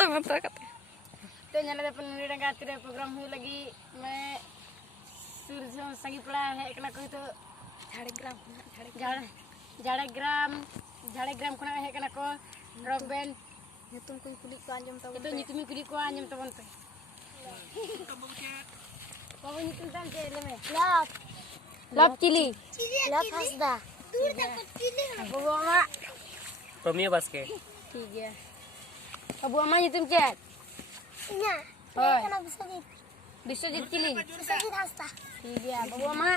तो मत कते तो nyala de penelitian katire program hui lagi मैं सूरज संगी पड़ा है एक ना कोई तो झाड़ेग्राम खुना है एक ना को rock band nyutum kuy kulit ko anjam taw itu nyitumi kuli ko anyam tabon pe bawa nyitum tan ke le me lap chili lap hasda दूर तक chili bawa ma Romeo Basque ठीक है bawa ma nyitum chat nya kana Biswajit chili Biswajit hasda ठीक है bawa ma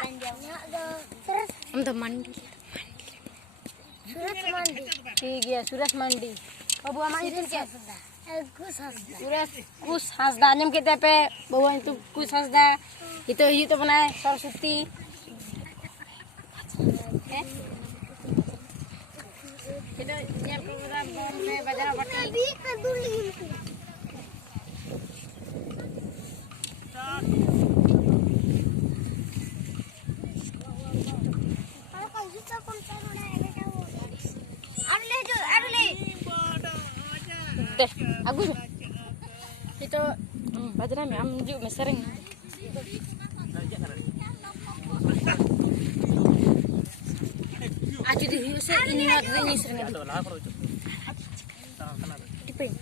हम तो मंडी सूरज मंडी ठीक है सूरज मंडी bawa ma nyitum chat कुछ हंसदा आजम के पे बउआ तो कुछ हंसदा ये तो बनाए सरस्वती kita nyiap program में बजरा पट्टी deh aku itu bajra में हम जो में sering आज di hiuse ini nggak ini sering dipeng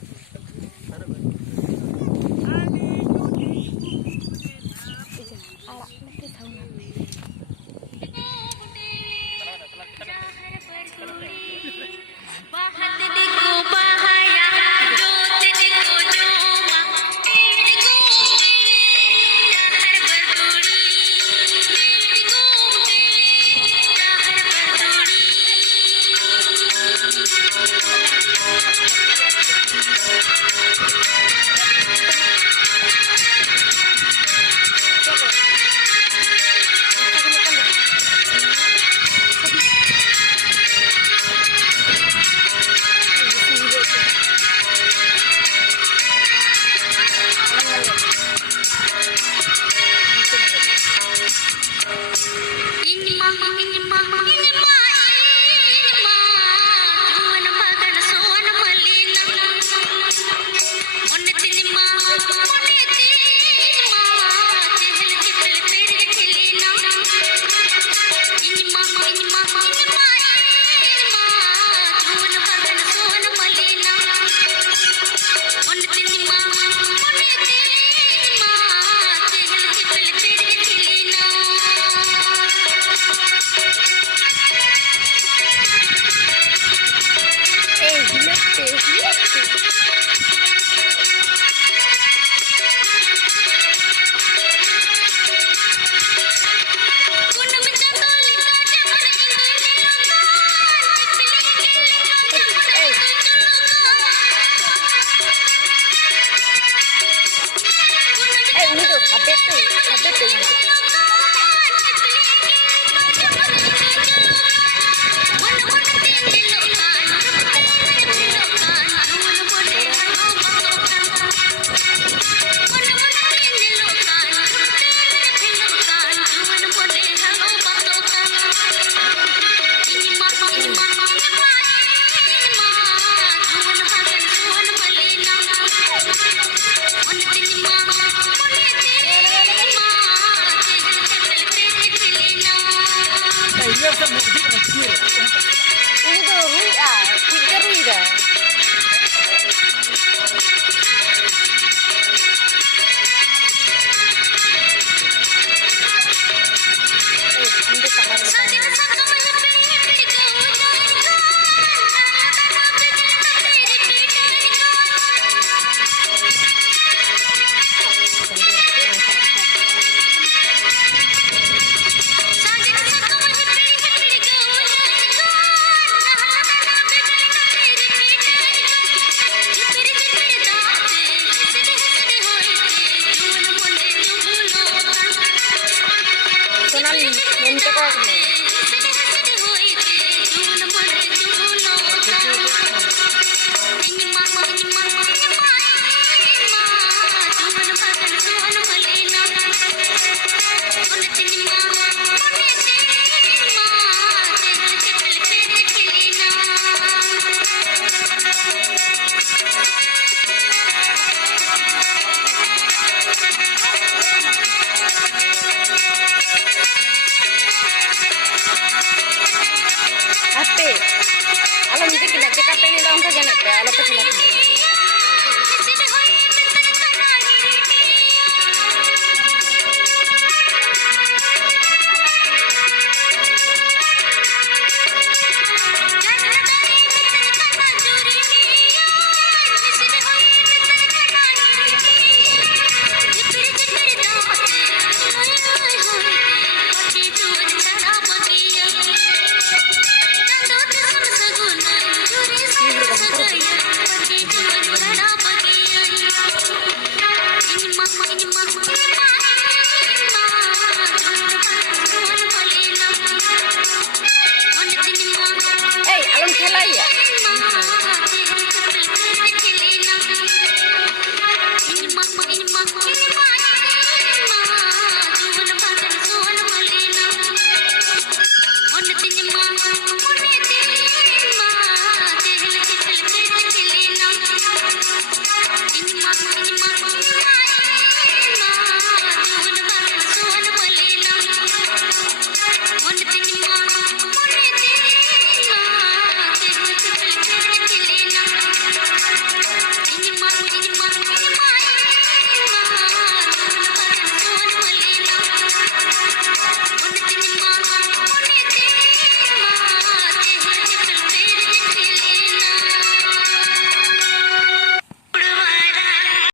ᱚᱱᱠᱟ ᱜᱮ ᱮᱱᱮᱡ ᱯᱮ ᱟᱞᱚᱯᱮ ᱠᱷᱮᱞᱟ